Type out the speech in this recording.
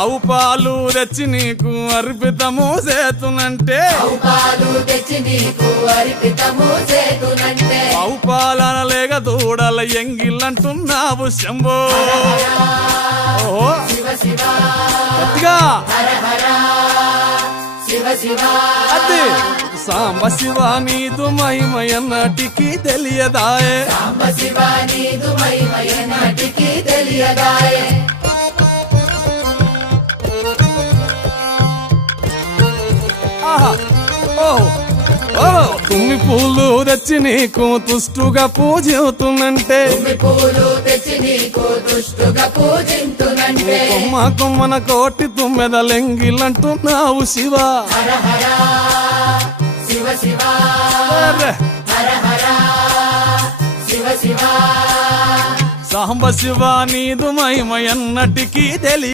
ఆవు పాలు తెచ్చి నీకు అర్పితము చేతునంటే ఆవు పాలన లేక దూడల ఎంగిల్లంటున్నావు శంభో ఓహో గట్టిగా అదే సాంబ శివ నీదు మహిమయన్నటికి తెలియదాయే తుమ్మి పూలు తెచ్చి నీకు తుష్టుగా పూజిస్తున్నంటే కొమ్మ కొమ్మన కోటి తుమ్మెదలెంగిలంటున్నావు శివ సాంబ శివ నీదు మహిమయన్నటికి తెలియ